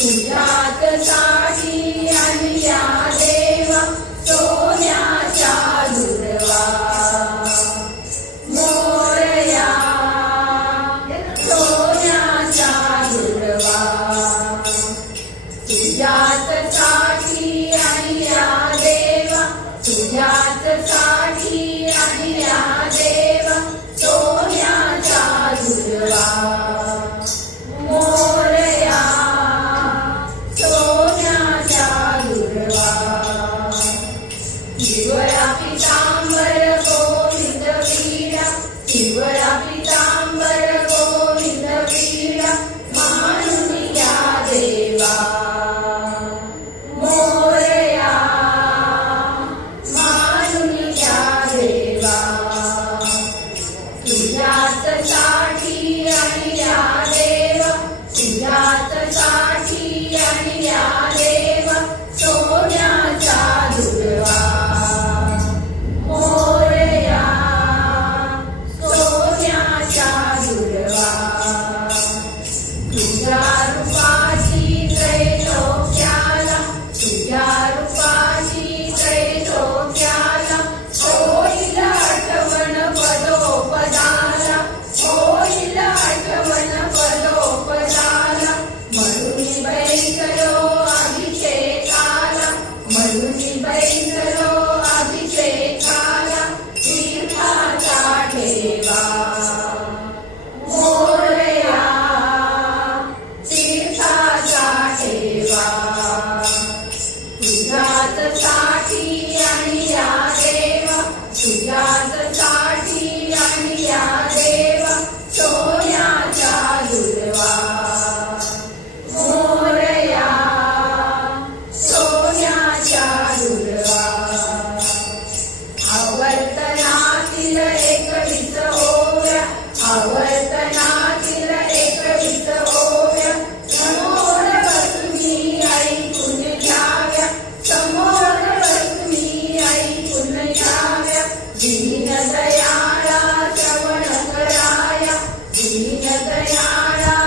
तुझ्यात साठी आणल्या देवा सोन्याच्या दुर्वा. मोरया सोन्याच्या दुर्वा. तुझ्यात साठी आणल्या देवा तुझ्या Yeah. Yes. ದೀನದಯಾಳ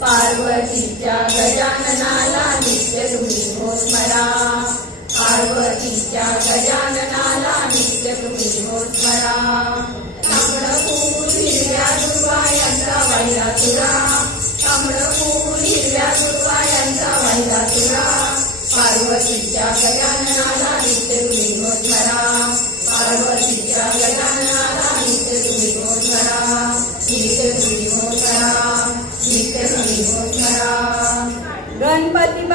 पार्वतीच्या गजाननाला नित्य तुम्ही हो हिरव्या दुर्वा यांचा वाहिला तुरा पार्वतीच्या गजाननाला नित्य तुम्ही पार्वतीच्या गजानना